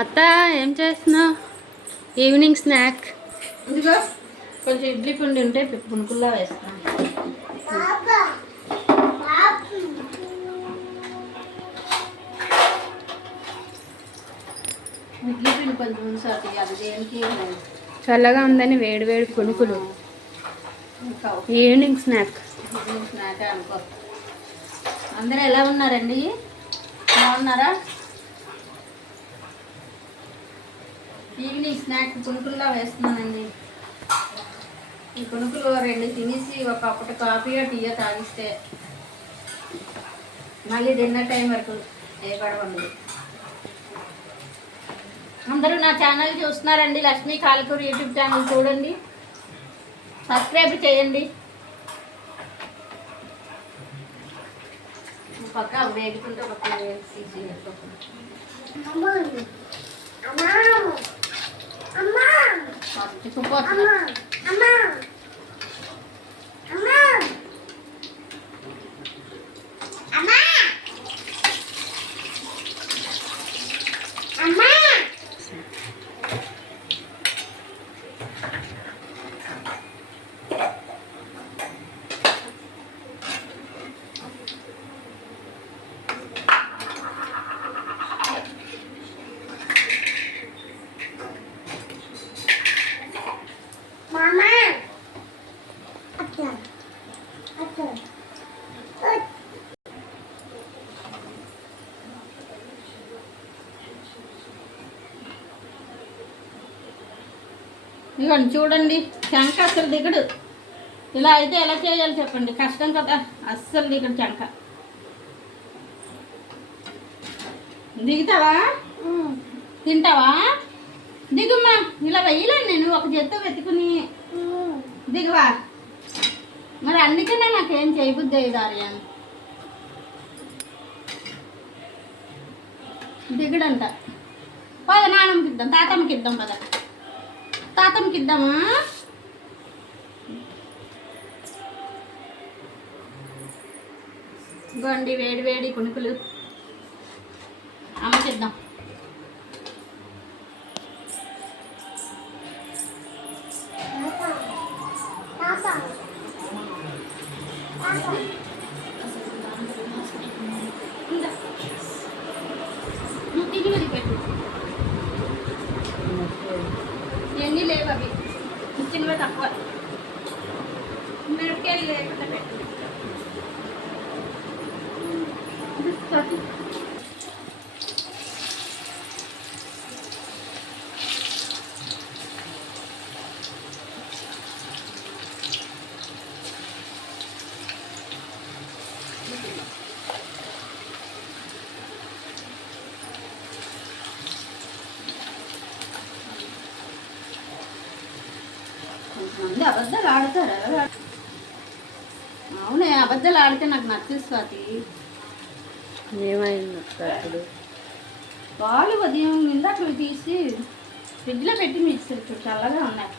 అత్త ఏం చేస్తున్నావు? Evening snack. ఇదిగో కొంచెం ఇడ్లీ పిండి ఉంటే పునుకుల్లా వేస్తాను. ఇడ్లీ పిండి కొంచెం ఉంచాలి, అది దేనికి చల్లగా ఉందని వేడి వేడి punukulu. Evening snack. Evening snack అనుకో. అందరూ ఎలా ఉన్నారండి? బాగున్నారా? ఈవినింగ్ స్నాక్ పునుకుల్లా వేస్తున్నానండి. ఈ పునుకులు 2 తినేసి ఒక అప్పటి కాఫీయో టీయో తాగిస్తే మళ్ళీ డిన్నర్ టైం వరకు ఏ గొడవ ఉండదు. అందరూ నా ఛానల్ చూస్తున్నారండి. లక్ష్మీ కాలకూర యూట్యూబ్ ఛానల్ చూడండి, సబ్స్క్రైబ్ చేయండి. పక్క వేగుతుంటే పక్కన వేసి ఇవ్వండి. చూడండి, చంక అస్సలు దిగడు. ఇలా అయితే ఎలా చేయాలి చెప్పండి? కష్టం కదా. అస్సలు దిగడు చంక. దిగుతావా? తింటావా? దిగుమ్మా. ఇలా వెయ్యలేను నేను, ఒక చేత్తో వెతుకుని. దిగువా. మరి అందుకనే నాకేం చేయబుద్ధి అయ్యేది ఆర్యన్. దిగడంట. పద నాన్నమ్మకి ఇద్దాం, తాతమ్మకి ఇద్దాం. పద తాతమ్మకి ఇద్దామా? గండి వేడి వేడి పునుకులు అమ్మకి ఇద్దాం. తిని పెట్టు. ఎన్ని లేవు అవి, చిన్నవి తక్కువ. మిరపకాయలు లేకుండా పెట్టు. కొంతమంది అబద్ధాలు ఆడతారు. అవునే, అబద్ధాలు ఆడితే నాకు నచ్చదు స్వాతి. ఏమైంది అప్పుడు? పాలు ఉదయం ఇందాక తీసి ఫ్రిడ్జ్లో పెట్టి మిక్సర్ చల్లగా ఉన్నాయి.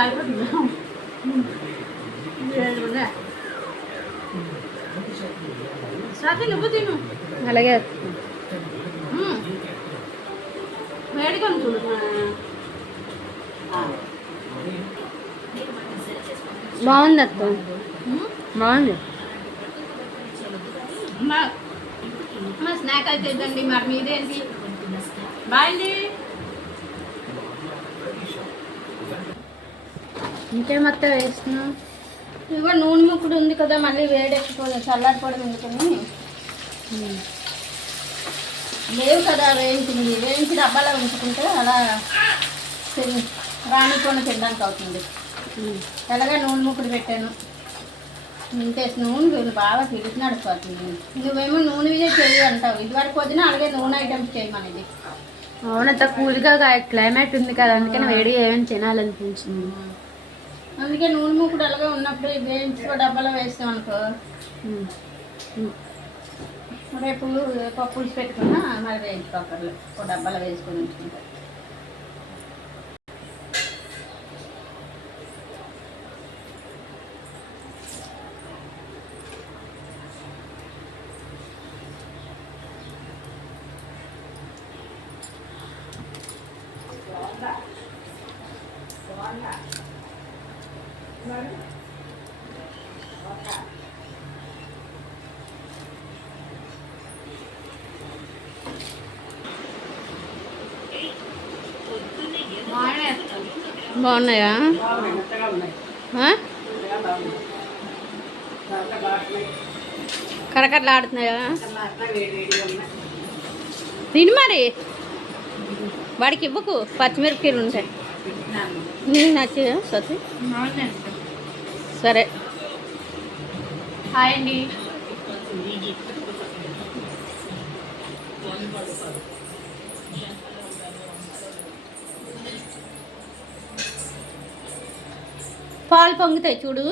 అయిపోతుంది. స్వాతి నువ్వు తిను. అలాగే వేడిగా చూడు. బాగుంది అత్త, బాగుంది. మా స్నాక్ అయితే ఇద్దండి. మరి మీదేంటి? బాయ్ అండి. ఇంకేమత్త వేస్తున్నావు? ఇదిగో నూనె ముక్కుడు ఉంది కదా, మళ్ళీ వేడెక్కిపోయింది, చల్లారిపోవడం ఎందుకని. లేవు కదా వేయించింది, వేయించి డబ్బాలో ఉంచుకుంటే అలా రాణికొని తినడానికి అవుతుంది. ఎలాగా నూనె ముక్కుడు పెట్టాను. ఇంకేసి నూనె బాగా పిలిచి నడిపోతుంది. నువ్వేమో నూనె చేయి అంటావు. ఇదివరకు వదిన అలాగే నూనె ఐటమ్స్ చేయమనేది. అవునంత కూల్గా క్లైమేట్ ఉంది కదా, అందుకని వేడి ఏమైనా తినాలనిపించింది. అందుకే నూనె మూకుడు అలాగే ఉన్నప్పుడు వేయించుకో డబ్బాలో వేస్తాం అనుకో. రేపు పప్పు పులుసు పెట్టుకున్నా మరి వేయించుకోకర్లు ఒక డబ్బాలో వేసుకొని ఉంచుకుంటారు. బాగున్నాయా? కరకరలు ఆడుతున్నాయా? తిని మరి వాడికి ఇవ్వకు, పచ్చిమిరపకాయలు ఉంటాయి. నీకు నచ్చదా సతి? సరే. హాయ్ అండి. పాలు పొంగుతాయి చూడు.